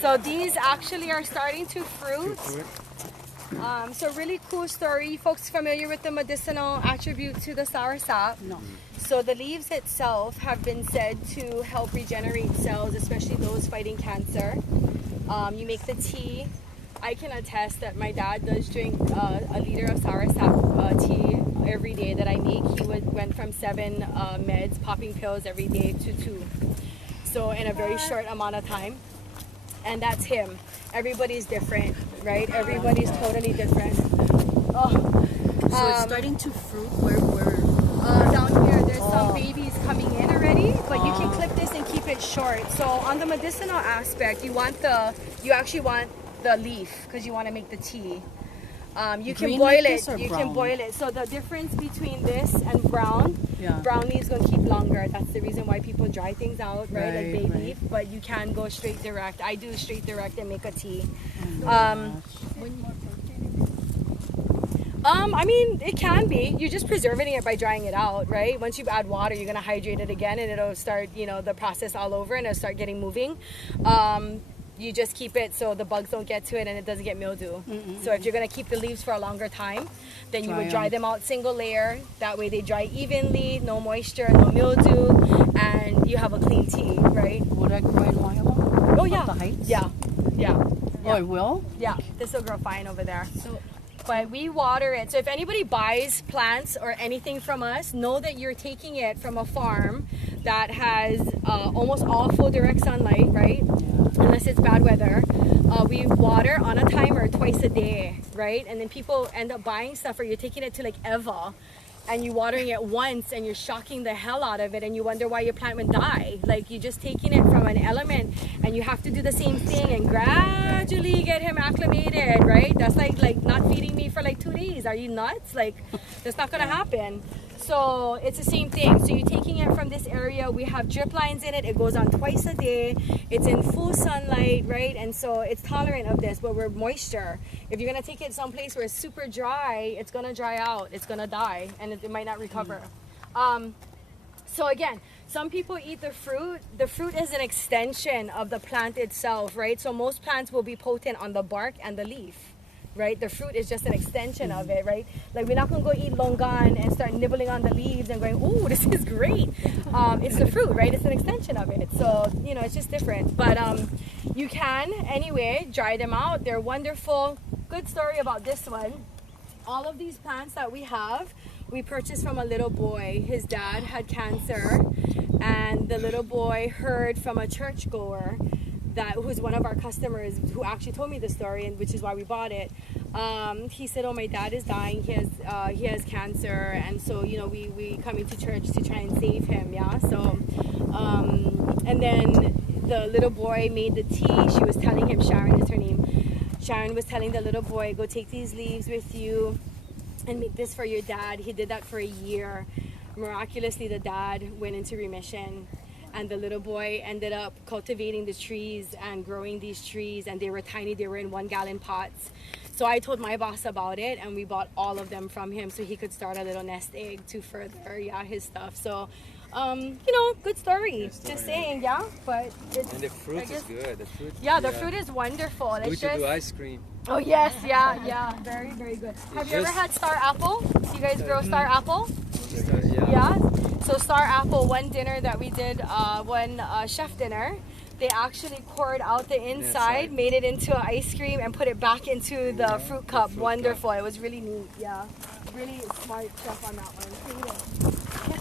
So these actually are starting to fruit. So really cool story. Folks familiar with the medicinal attribute to the soursop? No. So the leaves itself have been said to help regenerate cells, especially those fighting cancer. You make the tea. I can attest that my dad does drink a liter of soursop tea every day that I make. He went from 7 meds, popping pills every day, to 2. So in a very short amount of time. And that's him. Everybody's different, right? Everybody's totally different. Oh. So it's starting to fruit. Where? Down here, there's some babies coming in already, but you can clip this and keep it short. So on the medicinal aspect, you actually want the leaf because you want to make the tea. You can boil it. You can boil it. So the difference between this and brown leaves gonna keep longer. That's the reason why people dry things out, right? Like bay leaf. But you can go straight direct. I do straight direct and make a tea. I mean, it can be. You're just preserving it by drying it out, right? Once you add water, you're gonna hydrate it again, and it'll start, the process all over, and it'll start getting moving. You just keep it so the bugs don't get to it and it doesn't get mildew. So if you're gonna keep the leaves for a longer time, then you would dry them out single layer. That way they dry evenly, no moisture, no mildew, and you have a clean tea, right? Will that grow long enough? Oh yeah. The heights? Yeah. Oh, it will? Yeah, this will grow fine over there. But we water it. So if anybody buys plants or anything from us, know that you're taking it from a farm that has almost all full direct sunlight, right? Unless it's bad weather. We water on a timer twice a day, right? And then people end up buying stuff, or you're taking it to like Eva and you're watering it once and you're shocking the hell out of it, and you wonder why your plant would die. Like, you're just taking it from an element, and you have to do the same thing and gradually get him acclimated, right? That's like not feeding me for like 2 days. Are you nuts? Like, that's not gonna happen. So it's the same thing. So you're taking it from this area. We have drip lines in it. It goes on twice a day. It's in full sunlight, right? And so it's tolerant of this, but we're moisture. If you're gonna take it someplace where it's super dry, it's gonna dry out. It's gonna die, and it might not recover. So again, some people eat the fruit. The fruit is an extension of the plant itself, right? So most plants will be potent on the bark and the leaf, right? The fruit is just an extension of it, right? Like, we're not gonna go eat longan and start nibbling on the leaves and going, "Ooh, this is great." It's the fruit, right? It's an extension of it. So, it's just different. But you can, anyway, dry them out. They're wonderful. Good story about this one. All of these plants that we have, we purchased from a little boy. His dad had cancer, and the little boy heard from a churchgoer who's one of our customers, who actually told me the story, and which is why we bought it. He said, "Oh, my dad is dying. He has cancer, and so we coming to church to try and save him." Yeah. So, and then the little boy made the tea. She was telling him, Sharon is her name. Sharon was telling the little boy, "Go take these leaves with you and make this for your dad." He did that for a year. Miraculously, the dad went into remission. And the little boy ended up cultivating the trees and growing these trees, and they were tiny. They were in 1-gallon pots. So I told my boss about it, and we bought all of them from him so he could start a little nest egg to further his stuff. So good story. Just saying, yeah. But and the fruit is good. The fruit. Yeah, the fruit is wonderful. It's good to do ice cream. Oh yes, yeah. Very, very good. Have you ever had star apple? Do you guys grow star apple? Yeah. So star apple, one dinner that we did, one chef dinner, they actually poured out the inside, made it into an ice cream, and put it back into the fruit cup. Wonderful. It was really neat. Yeah. Really smart chef on that one.